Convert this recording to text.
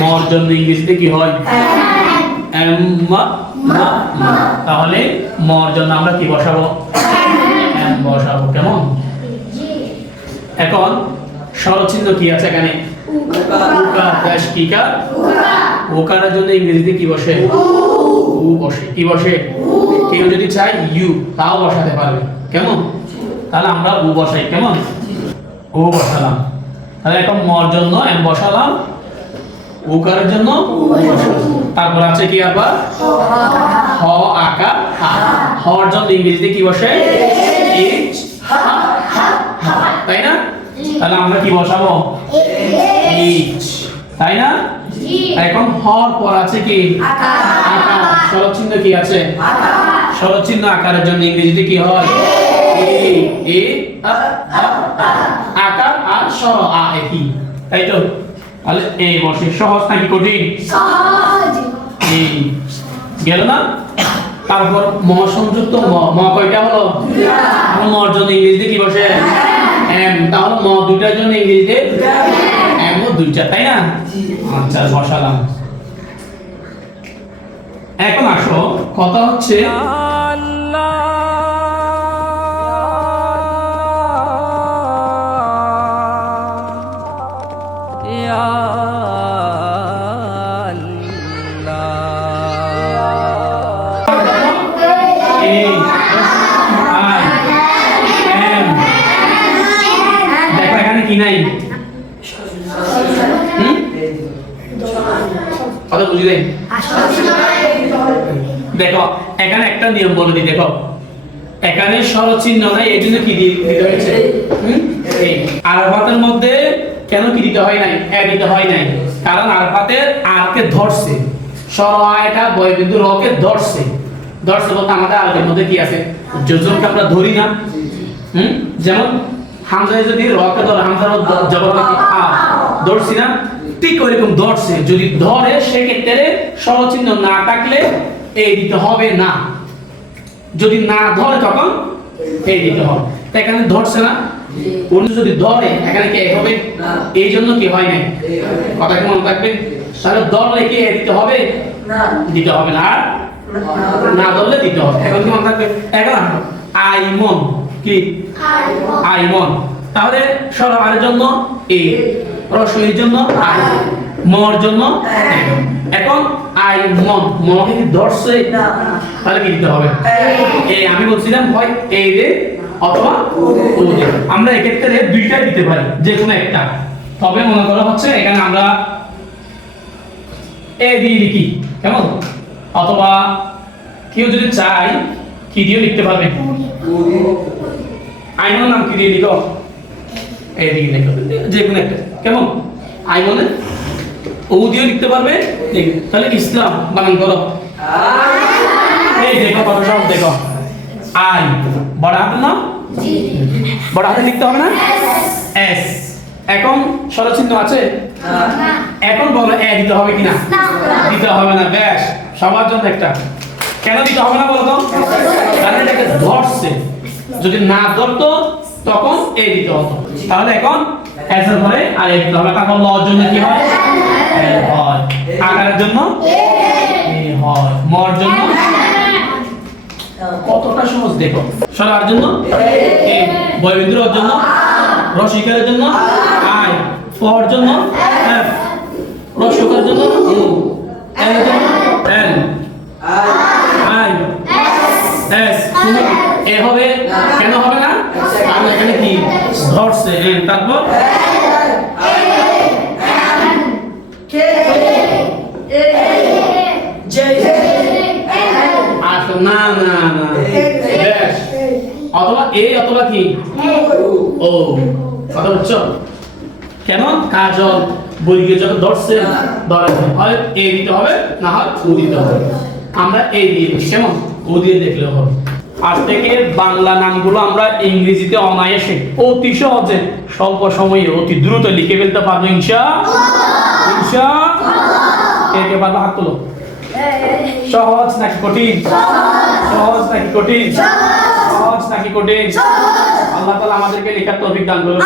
মর জন্য ইংরেজিতে কি হয়? এম মা মা মা। তাহলে মর জন্য আমরা কি বসাবো? এম বসাবো। কেমন? এখন স্বরচিহ্ন কি আছে এখানে? উকার দাশ কি কার? উকারের জন্য ইংরেজিতে কি বসে? উ বসে। কি বসে? কেউ যদি চায় ইউ তাও বসাতে পারবে। কেমন? তাহলে আমরা উ বসাই। কেমন? ও বসালাম। তাহলে এখন মর জন্য এম বসালাম, উকারের জন্য উ বসালাম। তারপর আছে কি আবার? হ আকার হা। হর জন্য ইংরেজিতে কি বসে? এইচ হা হা হা। তাই না? তাহলে আমরা কি বসাবো? এইচ। তাই না? এখন হর পর আছে কি? আকার। স্বরচিহ্ন কি আছে? স্বরচিহ্ন আকারের জন্য ইংরেজিতে কি হয়? এ আ আ আ। আকার আর স্বর আ একই। তাই তো? তাহলে এ বসে। সহজ নাকি কঠিন? সহজ। এই গেল না? তারপর ম সংযুক্ত ম। ম কয়টা হলো? দুইটা। মর জন্য ইংরেজিতে কি বসে? এম। তাহলে ম দুইটার জন্য ইংরেজিতে এম ও দুইটা। তাই না? আচ্ছা বসালাম। এখন আসো কথা হচ্ছে দেখো এখানে কি নাই? কথা বুঝি নাই? দেখো এখানে একটা নিয়ম বলে দিই। দেখো এখানে স্বরচিহ্ন নাই, এই জন্য কি দিতে হয়েছে? এই আরফাতের মধ্যে কেন কি দিতে হয় নাই? এ দিতে হয় নাই, কারণ আরফাতের আর কে ধরছে, স্বর এটা বয়বিন্দু র কে ধরছে। ধরছে বলতে আমাদের আরফের মধ্যে কি আছে? যোজনকে আমরা ধরি না। যেমন হামজায় যদি র কে ধরে, হামজার জবর কি আ ধরছি না? ঠিক ওইরকম ধরছে। যদি ধরে সেক্ষেত্রে স্বরচিহ্ন না থাকলে এই দিতে হবে না। যদি না ধরে তখন এই দিতে হবে। এখানে ধরছে না, অন্য যদি ধরে এখানে কি হবে? এই জন্য কি হয় নাই? কথা কি মনে থাকবে? তাহলে ধরলে কি দিতে হবে? দিতে হবে না। আর না ধরলে দিতে হবে। এখন কি মনে থাকবে? এখন আইমন কি? আইমন। তাহলে স্বর আর জন্য এ, রস্বইর জন্য আই, মর জন্য এখন আই মন। মকে কি ধরছে? তাহলে কি দিতে হবে? এই আমি বলছিলাম হয় এই রে অথবা ও রে। আমরা এক্ষেত্রে দুইটাই দিতে পারি, যে কোনো একটা। তবে মনে করা হচ্ছে এখানে আমরা এ দিয়ে লিখি। কেমন? অথবা কেউ যদি চাই কি দিয়ে লিখতে পারবে? আইমন নাম কি দিয়ে লিখো? এই দিয়ে লিখো, যে কোনো একটা। কেমন? আইমনে ও দিয়ে লিখতে পারবে। তাহলে ইসলাম বানান করো। এই দেখো কত সব দেখো। আই বড় হাতের না? বড় হাতে লিখতে হবে না? এস। এখন স্বরচিহ্ন আছে? এখন বলো এ দিতে হবে কিনা? দিতে হবে না। বেশ, সবার জন্য একটা। কেন দিতে হবে না বলো তো? কারণ এটাকে ধরছে। যদি না ধরতো তখন এ দিতে হতো। তাহলে এখন এস এর পরে আর এ দিতে হবে। তারপর ল জন্য কি হয়? এ হয়। আকারের জন্য এ হয়। মর জন্য কতটা সহজ দেখো। সরার জন্য এ, বয়বিন্দুর জন্য রসিকারের জন্য আই, ফর জন্য এফ, রসকার জন্য ও, এর জন্য এল, আই এস। তুমি এ হবে কেন হবে না? কারণ এখানে কি ধরছে। তারপর না না না, বেশ। অথবা এ অথবা কি ও। কথা বুঝছো? কেন? কাজল বইকে যখন ধরছে ধরে হয় এ দিতে হবে, না হয় ও দিতে হবে। আমরা এ দিয়ে দিই। কেমন? ও দিয়ে দেখলেও হবে। আজ থেকে বাংলা নামগুলো আমরা ইংরেজিতে অনায়াসে অতি সহজে স্বল্প সময়ে অতি দ্রুত লিখে ফেলতে পারবো ইনশাআল্লাহ। কে পারবে? হাত তোলো। সহজ নাকি কঠিন? সহজ নাকি কঠিন? সহজ নাকি কঠিন? আল্লাহ তাআলা আমাদেরকে লেখার তৌফিক দান করুন।